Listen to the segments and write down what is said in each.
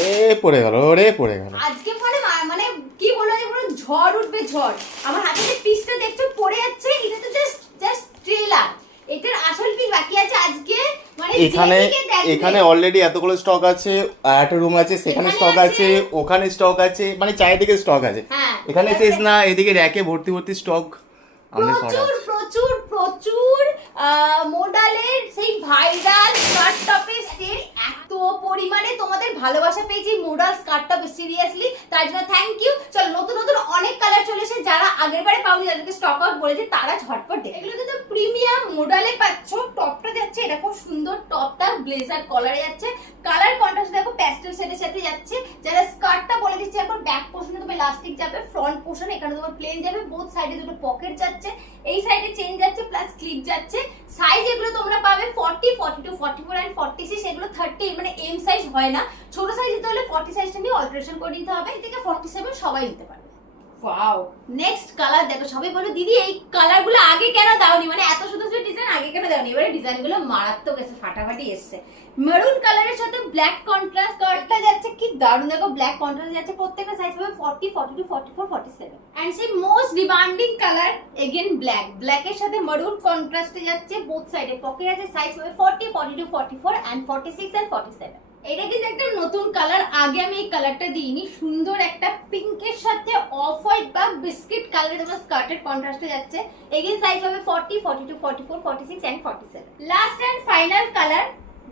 এ পড়ে গেল রে পড়ে গেল। আজকে মানে মানে কি বলব যে পুরো ঝড় উঠবে ঝড়। আমার হাতে যে পিসটা দেখছ পড়ে যাচ্ছে এটা তো জাস্ট জাস্ট ট্রেলার এটার আসল পিস বাকি আছে আজকে মানে এখানে এখানে অলরেডি এতগুলো স্টক আছে একটা রুম আছে সেখানে স্টক আছে। ওখানে স্টক আছে মানে চারিদিকে স্টক আছে। হ্যাঁ এখানে শেষ না এদিকে র্যাকে ভর্তি ভর্তি স্টক প্রচুর প্রচুর প্রচুর মোডালের সেই ভাইরাল টপের সেট পরিমাণে তোমাদের ভালোবাসা পেয়েছি মোডাল স্কার্ট টপ সিরিয়াসলি তার জন্য থ্যাংক ইউ চলো, নতুন নতুন অনেক কালার চলে এসেছে যারা আগের বারে পাওনি যাদেরকে স্টক আউট বলেছে তারা ঝটপট দেখে এগুলো কিন্তু প্রিমিয়াম মোডালে পাচ্ছ। টপটা যাচ্ছে, এটা খুব সুন্দর টপটা ব্লেজার কলারে যাচ্ছে। কালার কন্ট্রাস্ট দেখো প্যাস্টেল সেটের সাথে যাচ্ছে। যারা স্কার্টটা বলে দিচ্ছে এখন ব্যাক পোর্শনে তোমার লাস্টিক যাবে ফ্রন্ট পোর্শন এখানে তোমার প্লেন যাবে বোথ সাইডে দুটো পকেট যাচ্ছে। এই সাইডে চেন যাচ্ছে প্লাস ক্লিপ যাচ্ছে। সাইজ এগুলো তোমরা পাবে ফর্টি 40 42 44 এন্ড 46 এগুলো 30 মানে এম সাইজ হয় না। ছোট সাইজ নিতে হলে 40 সাইজটা নিয়ে অল্টারেশন করে নিতে হবে। এদিকে ফর্টি সেভেন সবাই নিতে পারে ওয়াও নেক্সট কালার দেখো সবাই বলো দিদি এই কালারগুলো আগে কেন দাওনি? মানে এত সুন্দর সুন্দর ডিজাইন আগে কেন এবারে ডিজাইনগুলো মারাত্মক এসে ফাটাফাটি এসছে। মেরুন কালারের সাথে ব্ল্যাক কন্ট্রাস্ট কালারটা যাচ্ছে। কি দারুণ, দেখো ব্ল্যাক কন্ট্রাস্ট যাচ্ছে। প্রত্যেকটা সাইজ হবে 40 42 44 47 এন্ড সেই most demanding colour again black ব্ল্যাকের সাথে মেরুন কন্ট্রাস্টে যাচ্ছে বোথ সাইডে পকেট আছে সাইজ হবে 40 42 44 এন্ড 46 এন্ড 47 এটা কিন্তু একটা নতুন কালার আগে আমি এই কালারটা দিইনি। সুন্দর একটা পিঙ্কের সাথে অফ হোয়াইট বা বিস্কিট কালারে তোমার স্কার্টের কন্ট্রাস্টে যাচ্ছে। এগেন সাইজ হবে 40 42 44 46 and 47 last and final colour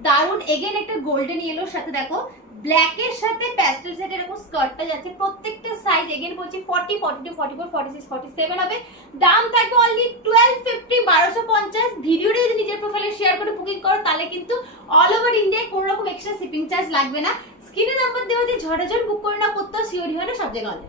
দারুণ এগেন একটা গোল্ডেন ইয়েলোর সাথে দেখো। ব্ল্যাকের সাথে প্যাস্টেল সেট এরকম স্কার্টটা যাচ্ছে। প্রত্যেকটা সাইজ এগেন বলছি 40 42 44 46 47 হবে। দাম থাকবে অনলি 1250 1250 ভিডিওটা যদি নিজের প্রোফাইলে শেয়ার করে বুকিং করো, তাহলে কিন্তু অল ওভার ইন্ডিয়ায় কোনো রকম এক্সট্রা শিপিং চার্জ লাগবে না। স্ক্রিনে নাম্বার দেওয়া যে ঝড়ে ঝড় বুক করে না করতেও সিওরি হয় না, সব জায়গায় অনলাইন